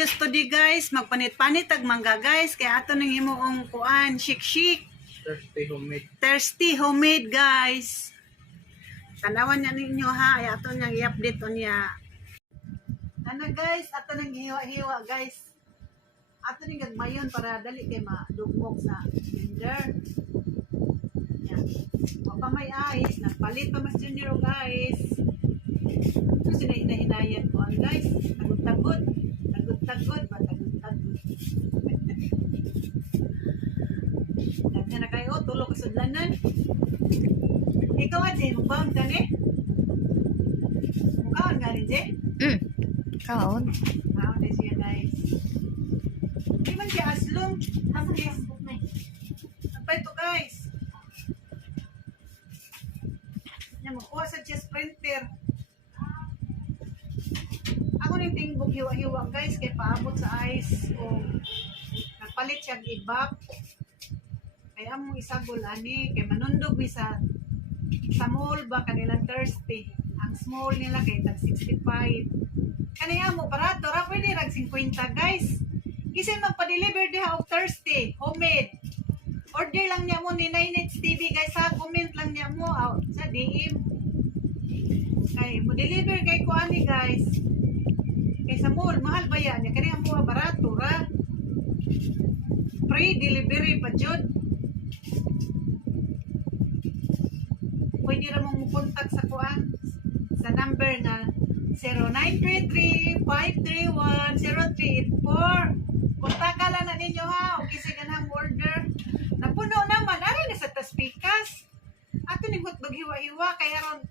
juice today guys. Magpanit-panit ag mangga guys. Kaya ato nang himuong kuan, chic-chic. Thirsty homemade guys. Tanawan niya ninyo ha. Ay ato nang i-update niya. Ano guys, ato nang hiwa-hiwa guys. Ato nang gagmayon para dali kay madugmok sa blender. Yan. Wapa may ice. Nagpalit pa mas junior guys. Ito sinahinayan ko guys. Tagod-tagod. Tagod-tagod ba? Tagod-tagod. Daghan na kayo. Tulog kasudlanan. Ikaw ate, mukhaon ka ni? Mukhaon ka rin, Je? Kaon. Mukhaon na siya guys. Di man siya aslong. Asa siya? Apa ito guys? Yan, makuha sa chest printer. Ako nang tingbog hiwa-hiwa guys kay paabot sa ice o nagpalit siya ibak. Kaya mo isagol ani kay manundog mi sa mall ba kanilang thirsty. Ang small nila kay tag 65. Kaniya mo barato ra pwede rag 50 guys. Kasi magpa-deliver diha og thirsty, homemade. Order lang niya mo ni 9H TV guys ha. Comment lang niya mo sa DM. Kay mo deliver kay ko ani guys. Kay sa mall mahal ba yan? Kani ang mga barato ra. Free delivery pa jud. Pwede ra mong kontak sa kuan sa number na 0933-531-0384. Kontakan lang na ninyo ha. Okay sa ganang order. Napuno naman. Ari na sa taspikas. Ato ning hot baghiwa-hiwa kaya ron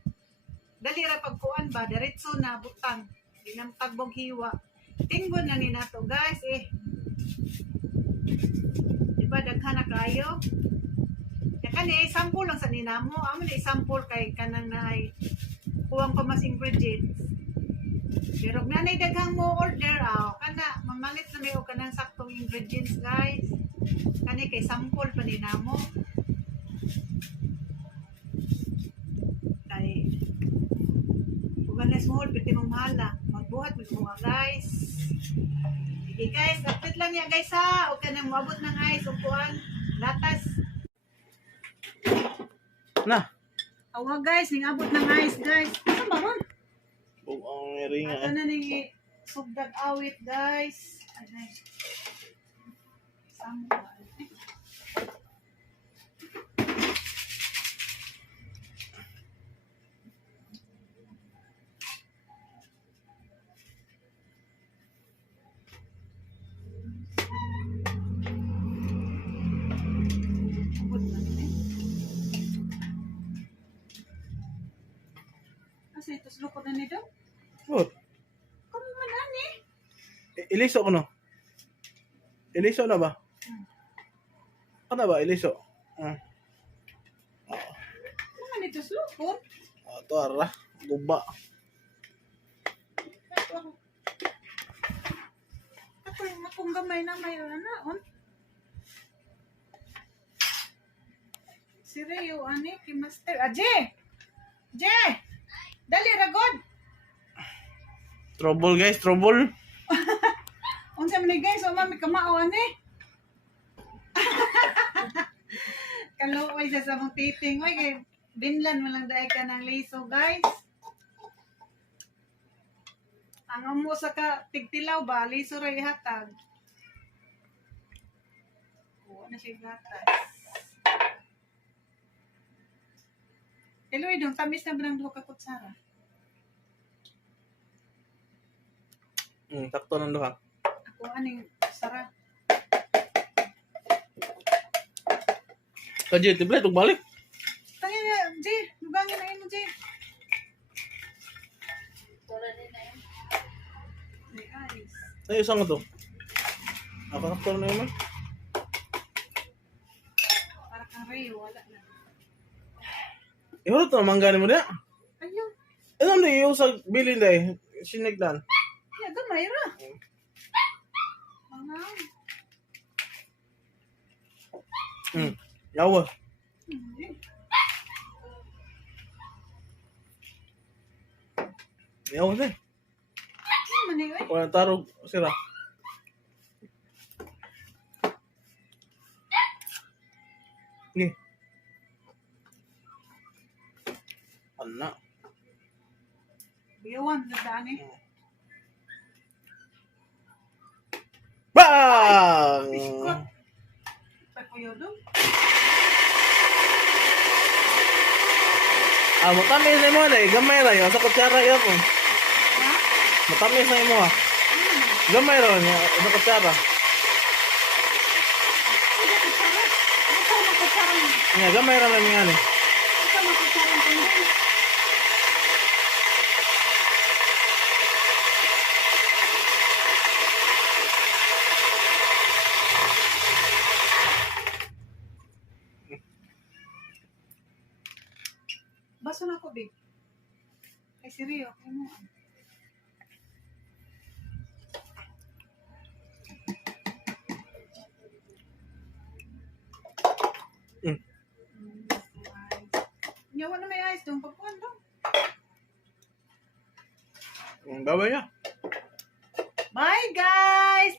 dali ra pagkuan ba diretso na butang. Dinang tagbog hiwa. Tinggon na ni nato guys eh. Diba daghan na kayo? Kani sample lang sa ninamo. Amo ni sample kay kanang naay kuwang pa mas ingredients. Pero nanay daghang mo order kana mamalit na may o kanang saktong ingredients guys. Kani kay sample pa ninamo. Kay kuwan na small piti mong mahala. Magbuhat mo guys. Sige guys, update lang ya guys ha. O kanang moabot ng ice o kuan latas. Nah, Awa guys, ning abot ng ice guys. Ano ba ron? ang ringa. Ito na ning sugdag awit guys. Ay. Sample. Kasi ito sulukod na nito. Oh, Kung man ani. iliso ko no. Iliso na ba? Ano ba iliso? Kung man ito sulukod. To ara, guba. Ako yung akong gamay na may naon. Si Reo ani kay Master. Aje! Je! Dali ragod. Trouble guys, trouble. Unsa man ni guys, o mami kamao ani. Kaluoy sa mong titing oy kay binlan mo lang dai ka ng liso guys. Ang mo sa ka tigtilaw ba liso ra ihatag. O na siya gatas. Eloy dong tamis na brang duha ka kutsara. Takto nang duha. Ako aning sara. Kaji, tiblet ug balik. Tangin na, Jay. Lugangin na yun, Jay. May ice. Ay, isang to. Ako takto na yun. Para kang Ray, wala na. Ihulot na mangganin mo na. Ayun. Ano na iyo sa bilin day? Sinigdan. Yeah, gamay ra. Mga. Yawa. Yawa na. Ano man yun? Walang tarog sira. Nih. Anak. Biyawan na daan eh. Bang! Biskot. Pakuyo doon. Ah, matamis na mo na gamay ra yung sa kutsara ya po. Ha? Matamis na mo ha. Gamay ra niya sa kutsara. Sige, kutsara. Ito na kutsara. Nya gamay ra man nga ni. Ito na kutsara ng tundong. Baso na ko, babe. Ay, si Rio. Ano? Mm. Nyawa na may ice doon. Pagkuhan doon. Ang gawin niya. Bye, guys!